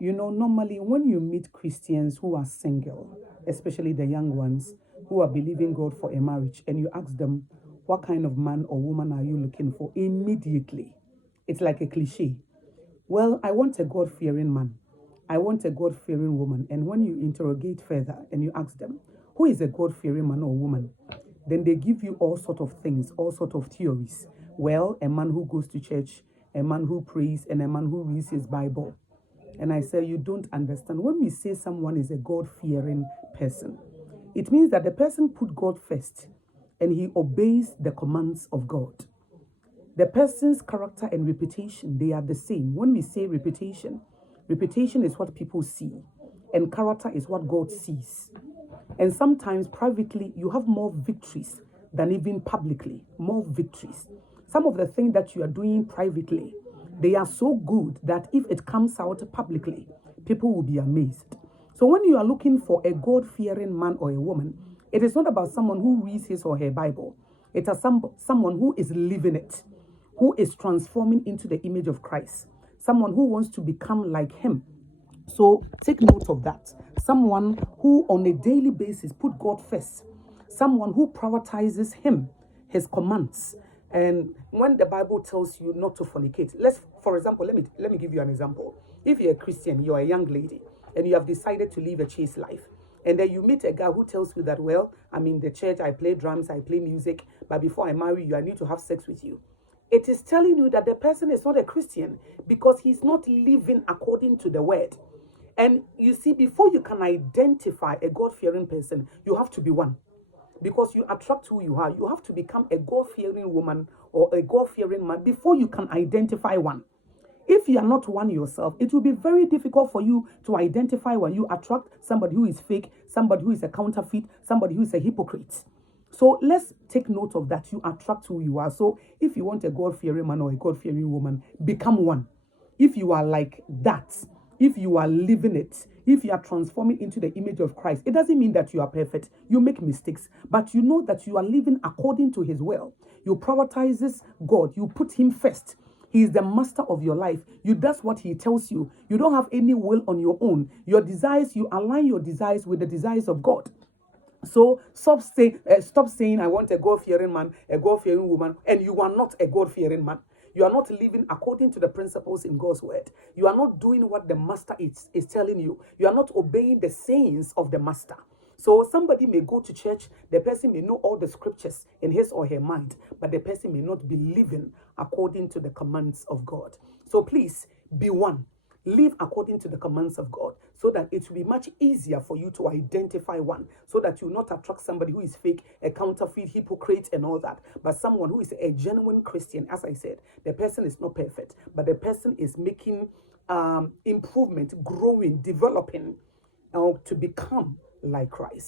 Normally when you meet Christians who are single, especially the young ones who are believing God for a marriage, and you ask them, what kind of man or woman are you looking for? Immediately, it's like a cliche. Well, I want a God fearing man. I want a God fearing woman. And when you interrogate further and you ask them, who is a God fearing man or woman? Then they give you all sort of things, all sort of theories. Well, a man who goes to church, a man who prays, and a man who reads his Bible. And I say, you don't understand. When we say someone is a God fearing person, it means that the person put God first and he obeys the commands of God. The person's character and reputation, they are the same. When we say reputation, reputation is what people see, and character is what God sees. And sometimes privately, you have more victories than even publicly, more victories. Some of the things that you are doing privately, they are so good that if it comes out publicly, people will be amazed. So when you are looking for a God-fearing man or a woman, it is not about someone who reads his or her Bible. It is someone who is living it, who is transforming into the image of Christ, someone who wants to become like him. So take note of that. Someone who on a daily basis put God first, someone who prioritizes him, his commands. And when the Bible tells you not to fornicate, for example, let me give you an example. If you're a Christian, you're a young lady, and you have decided to live a chaste life, and then you meet a guy who tells you that, well, I'm in the church, I play drums, I play music, but before I marry you, I need to have sex with you. It is telling you that the person is not a Christian because he's not living according to the word. And you see, before you can identify a God-fearing person, you have to be one. Because you attract who you are. You have to become a God-fearing woman or a God-fearing man before you can identify one. If you are not one yourself, it will be very difficult for you to identify one. You attract somebody who is fake, somebody who is a counterfeit, somebody who is a hypocrite. So let's take note of that. You attract who you are. So if you want a God-fearing man or a God-fearing woman, become one. If you are like that, if you are living it, if you are transforming into the image of Christ, it doesn't mean that you are perfect. You make mistakes, but you know that you are living according to his will. You prioritizes God. You put him first. He is the master of your life. You does what he tells you. You don't have any will on your own. Your desires, you align your desires with the desires of God. So stop saying, I want a God-fearing man, a God-fearing woman, and you are not a God-fearing man. You are not living according to the principles in God's word. You are not doing what the master is telling you. You are not obeying the sayings of the master. So somebody may go to church, the person may know all the scriptures in his or her mind, but the person may not be living according to the commands of God. So please be one. Live according to the commands of God so that it will be much easier for you to identify one, so that you will not attract somebody who is fake, a counterfeit, hypocrite, and all that, but someone who is a genuine Christian. As I said, the person is not perfect, but the person is making improvement, growing, developing to become like Christ.